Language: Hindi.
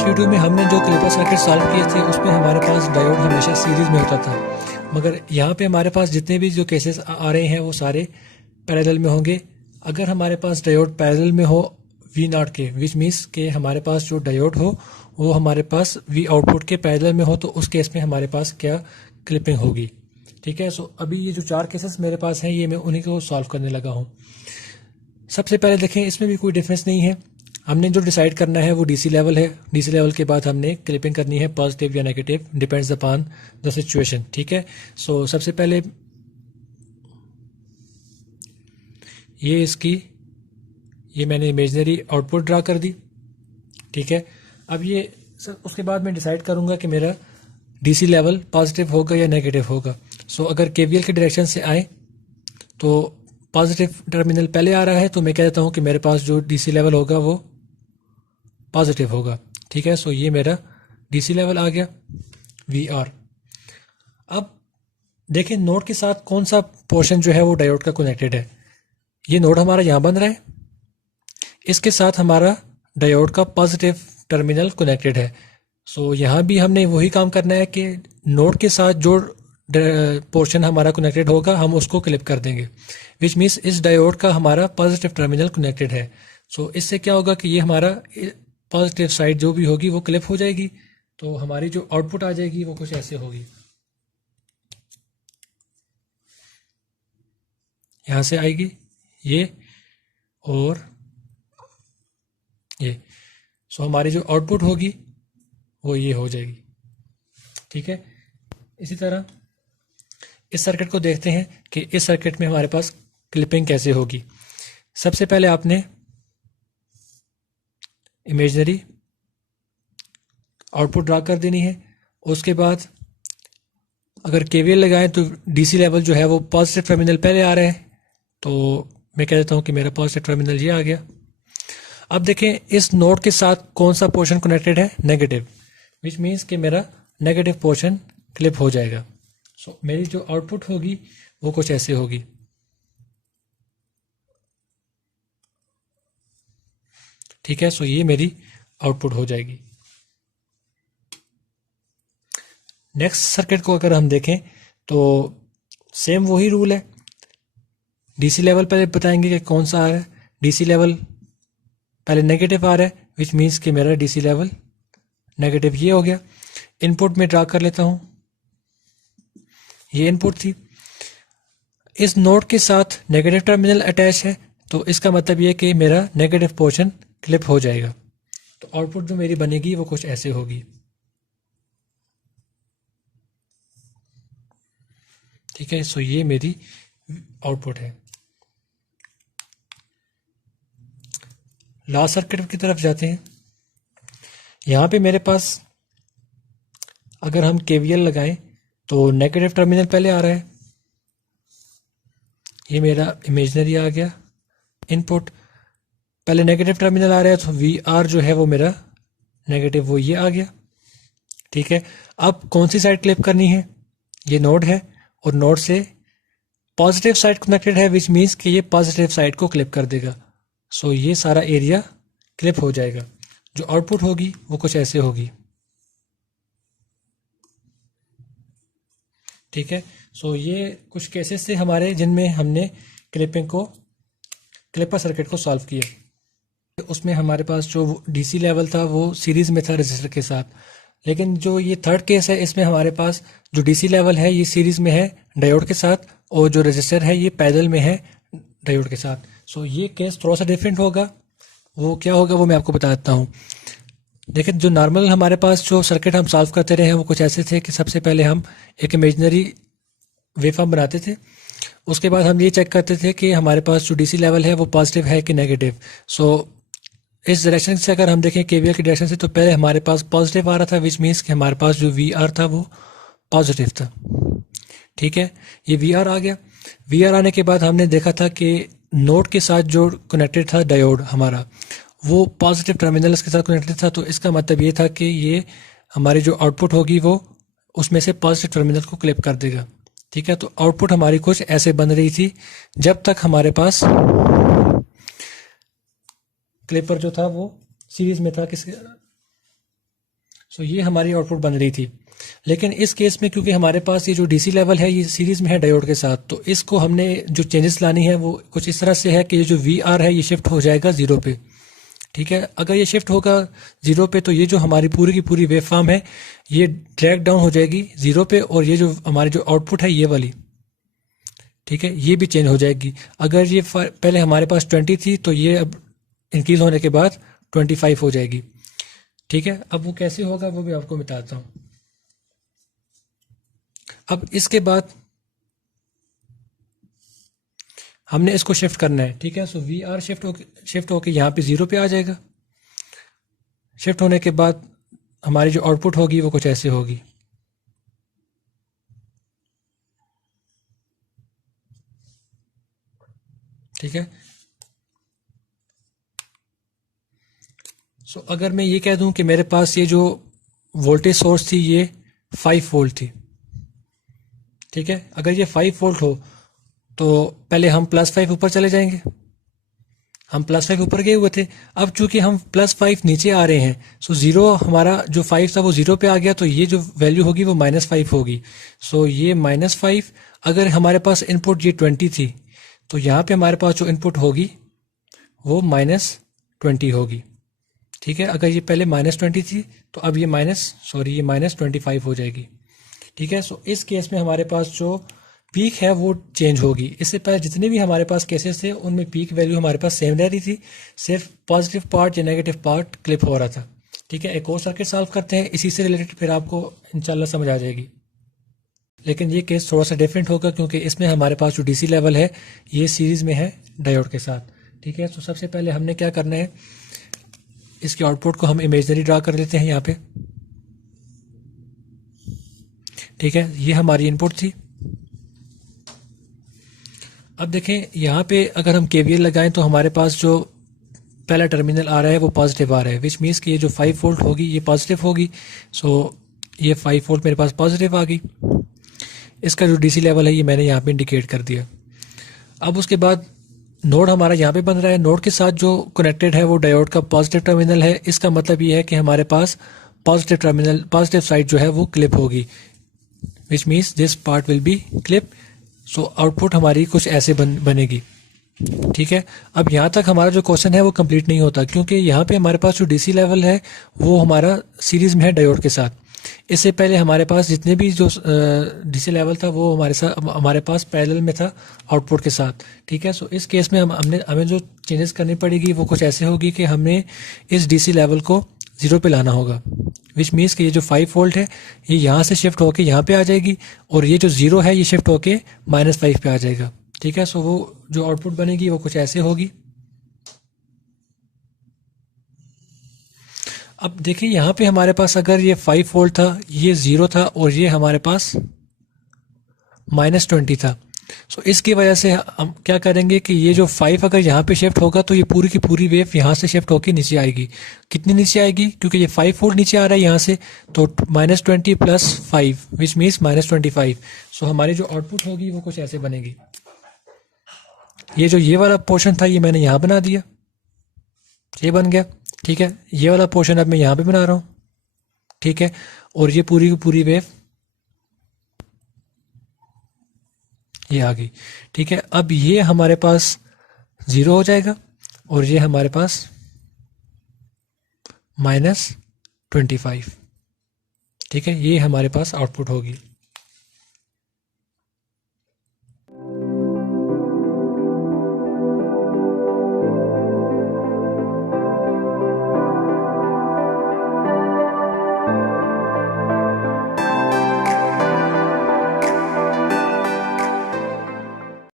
लास्ट वीडियो में हमने जो क्लिपर सर्किट सॉल्व किए थे उसमें हमारे पास डायोड हमेशा सीरीज में होता था, मगर यहाँ पे हमारे पास जितने भी जो केसेस आ रहे हैं वो सारे पैरेलल में होंगे। अगर हमारे पास डायोड पैरेलल में हो वी नॉट के, विच मीन्स के हमारे पास जो डायोड हो वो हमारे पास वी आउटपुट के पैरेलल में हो, तो उस केस में हमारे पास क्या क्लिपिंग होगी। ठीक है, सो अभी ये जो 4 केसेस मेरे पास हैं ये मैं उन्हीं को सॉल्व करने लगा हूँ। सबसे पहले देखें, इसमें भी कोई डिफरेंस नहीं है। हमने जो डिसाइड करना है वो डीसी लेवल है। डीसी लेवल के बाद हमने क्लिपिंग करनी है पॉजिटिव या negative, depends upon the situation. ठीक है, सो सबसे पहले ये मैंने इमेजिनरी आउटपुट ड्रा कर दी। ठीक है, अब ये उसके बाद मैं डिसाइड करूंगा कि मेरा डीसी लेवल पॉजिटिव होगा या नेगेटिव होगा। सो अगर केवीएल के डायरेक्शन से आए तो पॉजिटिव टर्मिनल पहले आ रहा है, तो मैं कह देता हूं कि मेरे पास जो डीसी लेवल होगा वो पॉजिटिव होगा। ठीक है, सो ये मेरा डीसी लेवल आ गया वी आर। अब देखें नोड के साथ कौन सा पोर्शन जो है वो डायोड का कनेक्टेड है। ये नोड हमारा यहाँ बन रहा है, इसके साथ हमारा डायोड का पॉजिटिव टर्मिनल कनेक्टेड है। सो यहाँ भी हमने वही काम करना है कि नोड के साथ जो पोर्शन हमारा कनेक्टेड होगा हम उसको क्लिप कर देंगे, विच मीन्स इस डायोड का हमारा पॉजिटिव टर्मिनल कनेक्टेड है। सो इससे क्या होगा कि ये हमारा पॉजिटिव साइड जो भी होगी वो क्लिप हो जाएगी, तो हमारी जो आउटपुट आ जाएगी वो कुछ ऐसे होगी, यहाँ से आएगी ये और ये। सो हमारी जो आउटपुट होगी वो ये हो जाएगी। ठीक है, इसी तरह इस सर्किट को देखते हैं कि इस सर्किट में हमारे पास क्लिपिंग कैसे होगी। सबसे पहले आपने इमेजिनरी आउटपुट ड्रा कर देनी है। उसके बाद अगर केवीएल लगाएं तो डीसी लेवल जो है वो पॉजिटिव टर्मिनल पहले आ रहा है, तो मैं कह देता हूं कि मेरा पॉजिटिव टर्मिनल ये आ गया। अब देखें इस नोड के साथ कौन सा पोर्शन कनेक्टेड है, नेगेटिव, विच मीन्स कि मेरा नेगेटिव पोर्शन क्लिप हो जाएगा। सो मेरी जो आउटपुट होगी वो कुछ ऐसे होगी। ठीक है, सो ये मेरी आउटपुट हो जाएगी। नेक्स्ट सर्किट को अगर हम देखें तो सेम वही रूल है। डीसी लेवल पहले बताएंगे कि कौन सा आ रहा है। डीसी लेवल पहले नेगेटिव आ रहा है, विच मीन्स कि मेरा डीसी लेवल नेगेटिव ये हो गया। इनपुट में ड्रा कर लेता हूं, ये इनपुट थी। इस नोड के साथ नेगेटिव टर्मिनल अटैच है, तो इसका मतलब ये कि मेरा नेगेटिव पोर्शन क्लिप हो जाएगा। तो आउटपुट जो मेरी बनेगी वो कुछ ऐसे होगी। ठीक है, सो ये मेरी आउटपुट है। लास्ट सर्किट की तरफ जाते हैं। यहां पे मेरे पास अगर हम केवीएल लगाएं तो नेगेटिव टर्मिनल पहले आ रहा है, ये मेरा इमेजिनरी आ गया इनपुट। पहले नेगेटिव टर्मिनल आ रहा है तो वी आर जो है वो मेरा नेगेटिव वो ये आ गया। ठीक है, अब कौन सी साइड क्लिप करनी है, ये नोड है और नोड से पॉजिटिव साइड कनेक्टेड है, विच मीन्स कि ये पॉजिटिव साइड को क्लिप कर देगा। सो ये सारा एरिया क्लिप हो जाएगा। जो आउटपुट होगी वो कुछ ऐसे होगी। ठीक है, सो ये कुछ केसेस थे हमारे जिनमें हमने क्लिपर सर्किट को सॉल्व किया। उसमें हमारे पास जो डीसी लेवल था वो सीरीज में था रजिस्टर के साथ, लेकिन जो ये थर्ड केस है इसमें हमारे पास जो डीसी लेवल है ये सीरीज में है डायोड के साथ, और जो रजिस्टर है ये पैरेलल में है डायोड के साथ। सो ये केस थोड़ा सा डिफरेंट होगा। वो क्या होगा वो मैं आपको बता देता हूँ। देखिए, जो नॉर्मल हमारे पास जो सर्किट हम सॉल्व करते रहे हैं वो कुछ ऐसे थे कि सबसे पहले हम एक इमेजिनरी वेवफॉर्म बनाते थे। उसके बाद हम ये चेक करते थे कि हमारे पास जो डीसी लेवल है वो पॉजिटिव है कि नेगेटिव। सो इस डायरेक्शन से अगर हम देखें केवीएल की डायरेक्शन से, तो पहले हमारे पास पॉजिटिव आ रहा था, विच मीन्स कि हमारे पास जो वी आर था वो पॉजिटिव था। ठीक है, ये वी आर आ गया। वी आर आने के बाद हमने देखा था कि नोड के साथ जो कनेक्टेड था डायोड हमारा वो पॉजिटिव टर्मिनल के साथ कनेक्टेड था, तो इसका मतलब ये था कि ये हमारी जो आउटपुट होगी वो उसमें से पॉजिटिव टर्मिनल को क्लिप कर देगा। ठीक है, तो आउटपुट हमारी कुछ ऐसे बन रही थी जब तक हमारे पास क्लिपर जो था वो सीरीज में था किसके सो ये हमारी आउटपुट बन रही थी। लेकिन इस केस में क्योंकि हमारे पास ये जो डीसी लेवल है ये सीरीज में है डायोड के साथ, तो इसको हमने जो चेंजेस लानी है वो कुछ इस तरह से है कि ये जो वी आर है ये शिफ्ट हो जाएगा 0 पे। ठीक है, अगर ये शिफ्ट होगा 0 पे तो ये जो हमारी पूरी की पूरी वेव फॉर्म है ये ड्रैग डाउन हो जाएगी 0 पे, और ये जो हमारी जो आउटपुट है ये वाली, ठीक है, ये भी चेंज हो जाएगी। अगर ये पहले हमारे पास 20 थी तो ये अब इंक्रीज होने के बाद 25 हो जाएगी। ठीक है, अब वो कैसे होगा वो भी आपको बताता हूँ। अब इसके बाद हमने इसको शिफ्ट करना है। ठीक है, सो वी आर शिफ्ट होके यहाँ पे 0 पे आ जाएगा। शिफ्ट होने के बाद हमारी जो आउटपुट होगी वो कुछ ऐसे होगी। ठीक है, सो अगर मैं ये कह दूं कि मेरे पास ये जो वोल्टेज सोर्स थी ये 5 वोल्ट थी। ठीक है, अगर ये 5 वोल्ट हो तो पहले हम +5 ऊपर चले जाएंगे। हम +5 ऊपर गए हुए थे, अब चूंकि हम +5 नीचे आ रहे हैं, सो 0 हमारा जो 5 था वो 0 पे आ गया, तो ये जो वैल्यू होगी वो -5 होगी। सो ये -5, अगर हमारे पास इनपुट ये 20 थी तो यहाँ पे हमारे पास जो इनपुट होगी वो -20 होगी। ठीक है, अगर ये पहले -20 थी तो अब ये -25 हो जाएगी। ठीक है, सो इस केस में हमारे पास जो पीक है वो चेंज होगी। इससे पहले जितने भी हमारे पास केसेस थे उनमें पीक वैल्यू हमारे पास सेम रह रही थी, सिर्फ पॉजिटिव पार्ट या नेगेटिव पार्ट क्लिप हो रहा था। ठीक है, एक और सर्किट सॉल्व करते हैं इसी से रिलेटेड, फिर आपको इंशाल्लाह समझ आ जाएगी। लेकिन ये केस थोड़ा सा डिफरेंट होगा क्योंकि इसमें हमारे पास जो डीसी लेवल है ये सीरीज में है डायोड के साथ। ठीक है, तो सबसे पहले हमने क्या करना है, इसके आउटपुट को हम इमेजनरी ड्रा कर लेते हैं यहाँ पे। ठीक है, ये हमारी इनपुट थी। अब देखें यहाँ पे अगर हम केवीएल लगाएं तो हमारे पास जो पहला टर्मिनल आ रहा है वो पॉजिटिव आ रहा है, विच मीन्स कि ये जो 5 वोल्ट होगी ये पॉजिटिव होगी। सो ये 5 वोल्ट मेरे पास पॉजिटिव आ गई। इसका जो डीसी लेवल है ये मैंने यहाँ पे इंडिकेट कर दिया। अब उसके बाद नोड हमारा यहाँ पे बन रहा है, नोड के साथ जो कनेक्टेड है वो डायोड का पॉजिटिव टर्मिनल है। इसका मतलब ये है कि हमारे पास पॉजिटिव टर्मिनल, पॉजिटिव साइड जो है वो क्लिप होगी, which means this part will be clip. So output हमारी कुछ ऐसे बनेगी। ठीक है, अब यहाँ तक हमारा जो क्वेश्चन है वो कंप्लीट नहीं होता क्योंकि यहाँ पे हमारे पास जो डीसी लेवल है वो हमारा सीरीज में है डायोड के साथ। इससे पहले हमारे पास जितने भी जो डीसी लेवल था वो हमारे पास पैरेलल में था आउटपुट के साथ। ठीक है, सो इस केस में हमें जो चेंजेस करनी पड़ेगी वो कुछ ऐसे होगी कि हमें इस डीसी लेवल को 0 पे लाना होगा, विच मीन्स कि ये जो 5 वोल्ट है ये यहाँ से शिफ्ट होके यहाँ पे आ जाएगी, और ये जो 0 है ये शिफ्ट होके -5 पे आ जाएगा। ठीक है, सो वो जो आउटपुट बनेगी वो कुछ ऐसे होगी। अब देखिए यहाँ पे हमारे पास अगर ये 5 वोल्ट था, ये 0 था, और ये हमारे पास -20 था। सो इसकी वजह से हम क्या करेंगे कि ये जो 5 अगर यहाँ पे शिफ्ट होगा तो ये पूरी की पूरी वेव यहाँ से शिफ्ट होकर नीचे आएगी। कितनी नीचे आएगी, क्योंकि ये 5 वोल्ट नीचे आ रहा है यहाँ से, तो -20 + 5 विच मीन्स -25। सो हमारी जो आउटपुट होगी वो कुछ ऐसे बनेगी। ये वाला पोर्शन था ये मैंने यहाँ बना दिया, ये बन गया। ठीक है, ये वाला पोर्शन अब मैं यहाँ पे बना रहा हूँ। ठीक है, और ये पूरी की पूरी वेव ये आ गई। ठीक है, अब ये हमारे पास 0 हो जाएगा और ये हमारे पास -25। ठीक है, ये हमारे पास आउटपुट होगी।